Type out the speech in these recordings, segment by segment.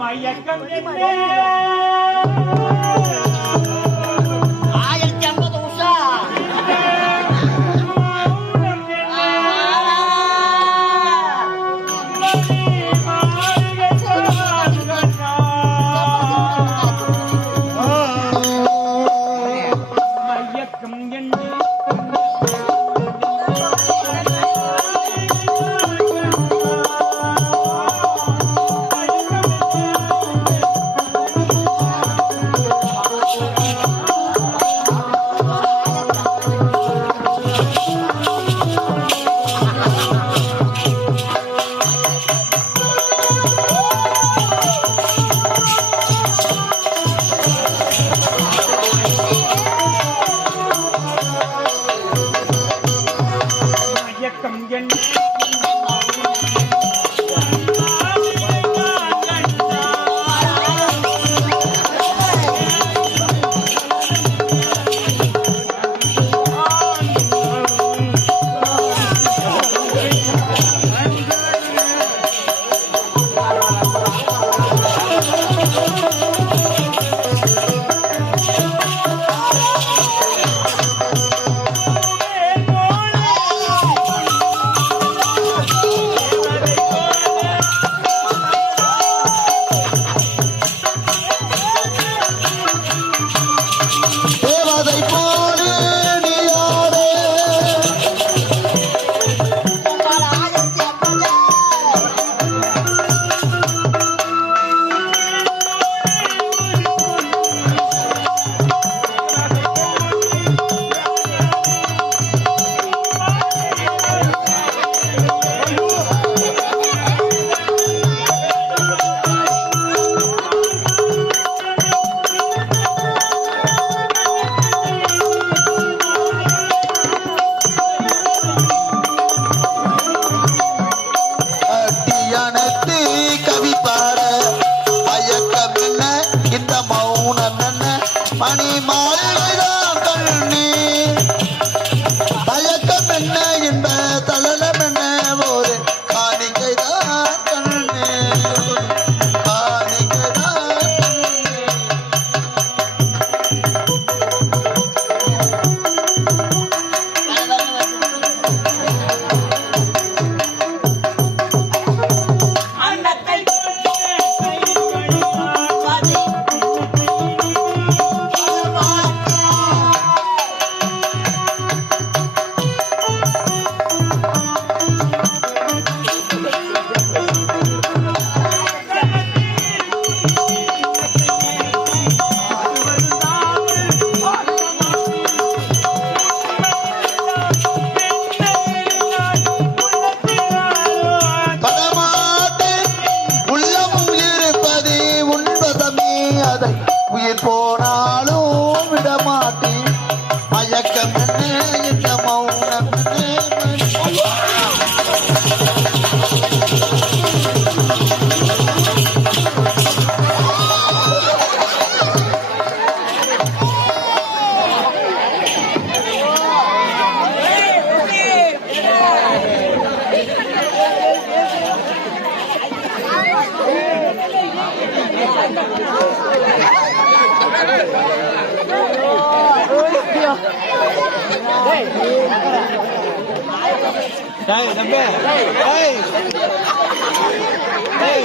மயக்கம் என்ன 1050 உஷா மயக்கம் என்ன Đây, đâm về. Đây. Đây.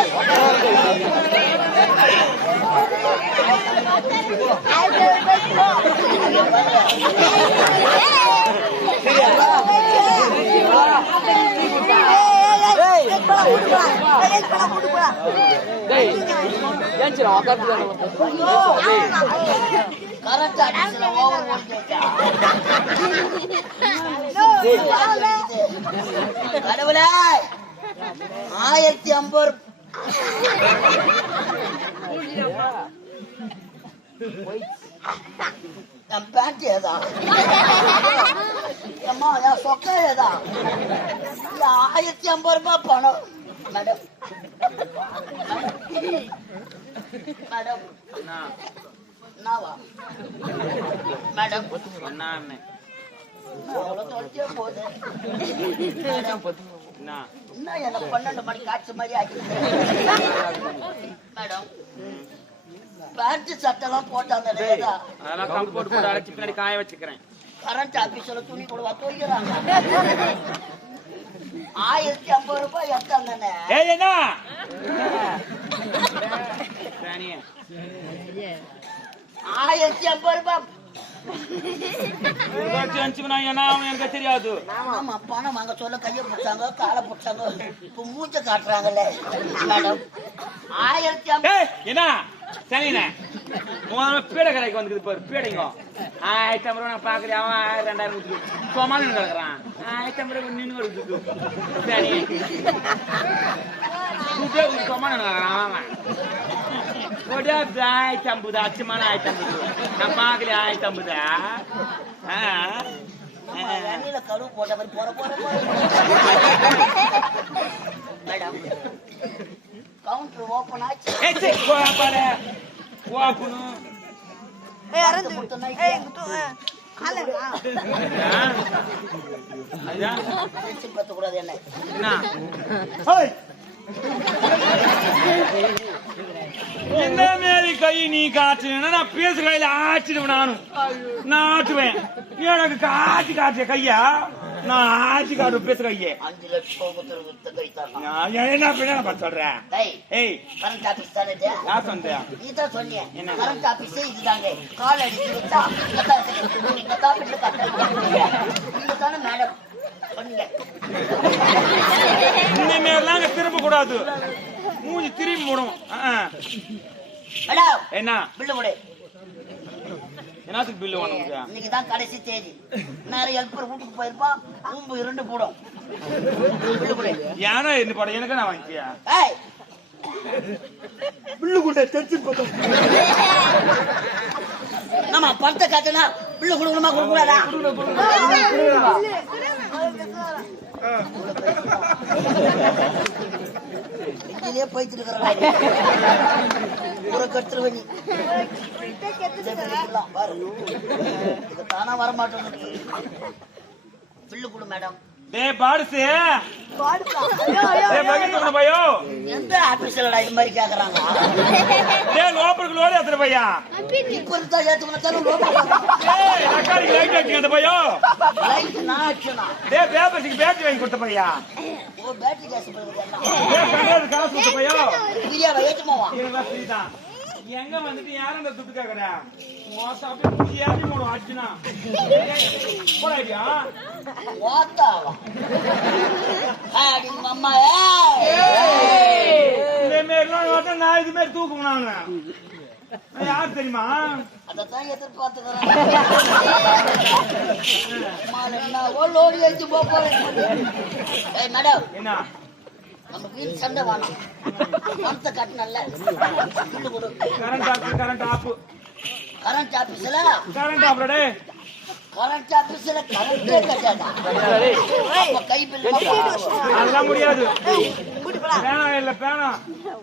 Đây. Yan chỉ đó con giờ கடவுளே 1050 என் பேண்ட் ஏதா அம்மா என் சொக்க ஏதா 1050 ரூபாய் பணம் மேடம் மேடம் என்னவா மேடம் என்ன 12 மணி காட்சி மாதிரி ஆக்கி மேடம் பேண்ட் சட்டெல்லாம் போட்டாங்க அதெல்லாம் கம்போர்ட் போட்டு அரைச்சி பின்னாடி காய வச்சுக்கிறேன். கரண்ட் ஆபீஸ்ல துணி கூட தூக்கிறாங்க. 1050 ரூபாய் எடுத்தாங்கண்ணே. ஏய் என்ன ராணியே 1050 ரூபாய் எனக்கு தெரியாது. ஆமா பணம் வாங்க சொல்ல கைய பிடிச்சாங்க காலை பிடிச்சாங்க இப்ப மூஞ்ச காட்டுறாங்கல்ல மேடம். 1050 என்ன சரிண்ணே பீடை கடைக்கு வந்துக்குது பாரு பீடைங்க 1050 ரூபா நான் பாக்குறேன். அவன் 2000 கொடுத்து சும்மானு கிடக்குறான். 1050 ரூபாய் நின்று வருது சரி சும்மான கிடக்குறான். ஒடியா 1050 அச்சுமான 1050 நான் பாக்கல 1050 எண்ணெயில கழுவு போட்ட மாதிரி போற மேடம். கவுண்டர் ஓபன் ஆச்சு. கூடாது என்ன இந்த மாரி கை நீ காட்டுனா நான் பேசு கையில ஆச்சிடுவேன். நான் ஆட்டுவேன். எனக்கு காட்டி காட்டிய கையா நான் ஆட்சி காட்டு பேசு கையே 5 லட்சம் என்ன பண்ண சொல்றேன். கரண்ட் ஆபீஸ் தானே யார் சொன்ன நீதான் சொன்னேன். கரண்ட் ஆபீஸ் இதுதாங்க. கால் அடிச்சு வச்சா தானே மேடம் சொன்னீங்க. இந்த மாரிலாம் திரும்ப கூடாது. மூஞ்சி திரும்பி மூடும். மேடம் என்ன பில்லு கொடு. என்னத்துக்கு பில்லு வேணும்? இன்னைக்குதான் கடைசி தேதி. நிறைய ஹெல்ப்பர் வீட்டுக்கு போயிருப்பான். ரூம்பு 2 போடும். பில்லு கொடு. ஏன்னா என்ன படம் எனக்கு நான் வாங்கிக்கியா பில்லு கூட டென்ஷன் போட்டோம். நம்ம படத்தை காட்டுனா பில்லு கொடுக்கணுமா கொடுக்கூடாதா? இங்கே போயிட்டு இருக்கிற ஒரு கட்டுருவணி தானா வரமாட்டோம். பில்லு கொடு மேடம். எந்த ஆபீஸ்ல இது மாதிரி கேக்குறாங்க? எங்க வந்துட்டு யாரும் அந்த துட்டு கேக்குறா? நான் இது மாதிரி தூக்குங்க. யார் தெரியுமா? அதான் எதிர்பார்த்துக்கிறேன். மேடம் என்ன நம்ம வீட்டு சண்டை வேணும். பணத்தை கட்டினல்ல கரண்ட் ஆஃப். கரண்ட் ஆபீஸ்ல கரண்ட் ஆஃப்டே கரண்ட் ஆபீஸ்ல கரண்டே கட்டாதா? கை பில் அதெல்லாம் முடியாது. பேனா இல்ல பேனா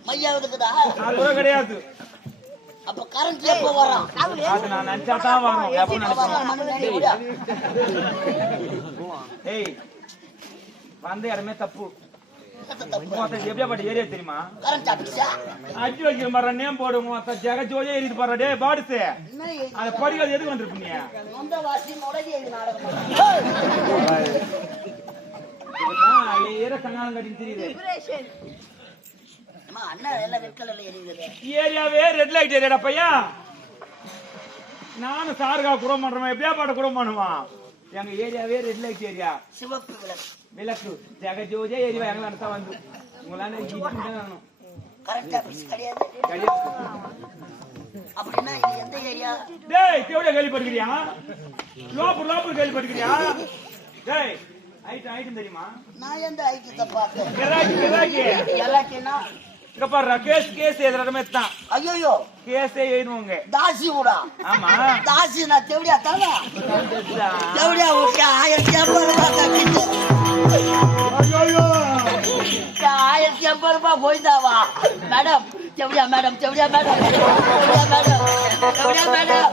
மையா இருக்குதா? அது கூட கிடையாது. அப்ப கரண்ட் எப்போ வரும்? அது நான் நினைச்சா தான் வரும். எப்ப நினைச்சா ஏய் வந்த இடமே தப்பு. எப்படியா பாட்டு ஏரியா தெரியுமா? கரண்ட் ஆபீஸா அடி வைக்கிற மாதிரி நேம் போடுங்க. ஜெகஜோஜே எரிது பாரு. டே பாடுத்து அதை படிக்கிறது எதுக்கு வந்திருப்பீங்க? கங்காலம் கட்டி தெரியுது. ஏரியாவே ரெட் லைட் ஏரியாடா பையா. நானும் சாருகா குடம் பண்றேன். எப்படியா பாட்ட குடம் பண்ணுவான். எங்க ஏரியாவே ரெட் லைட் ஏரியா. சிவப்பு விளக்கு ஜெகஜோஜே ஏரியா. எங்க நடத்தா வந்து உங்களால கரண்ட் ஆபீஸ் கிடையாது. அப்படின்னா எந்த ஏரியா? டேய் தேவடியா கேள்விப்பட்டிருக்கியா? லோப்பர் கேள்விப்பட்டிருக்கியா? டேய் ஐட்டம் தெரியுமா? நான் எந்த ஐட்டத்தை பார்த்தேன்? கிராக்கி இங்க பாரு. கேஸ் எதுறமே தான். ஐயோ கேஸே எழுதுவோங்க. தாசி கூட. ஆமா தாசி நான் தேவடியா தானா? தேவடியா ஓகே 1050 ரூபாய் கட்டிட்டு 1050 ரூபாய் போயிட்டாவா மேடம்? தேவடியா மேடம் தேவடியா மேடம் தேவடியா மேடம் தேவடியா மேடம்.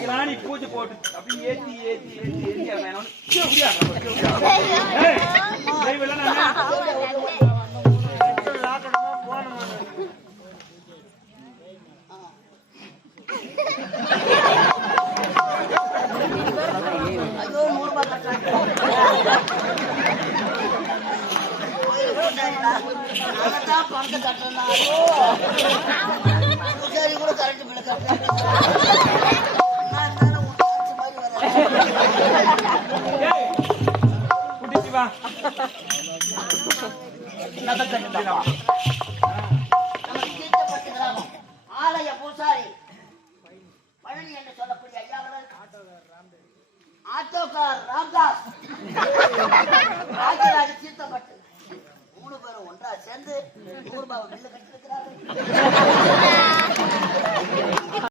இதுக்கெல்லாம் நீ பூஜை போட்டு அப்படி ஏத்தி ஏத்தி ஏத்தி ஏத்தி வேணும் ஐயோ 100 ரூபாய் கட்டுறாங்க பணத்தை கட்டுறா பூஜாரி கூட கரண்ட் பில்ல கட்டுறாங்க வா ஆலய பூசாரி பழனி என்று சொல்லக்கூடிய ஐயாவர்கள் ஆட்டோக்கார் ராம்தாஸ் ராஜராஜ தீர்த்தப்பட்டு 3 பேரும் ஒன்றா சேர்ந்து 100 ரூபாய் பில்லு கட்டிருக்கிறார்கள்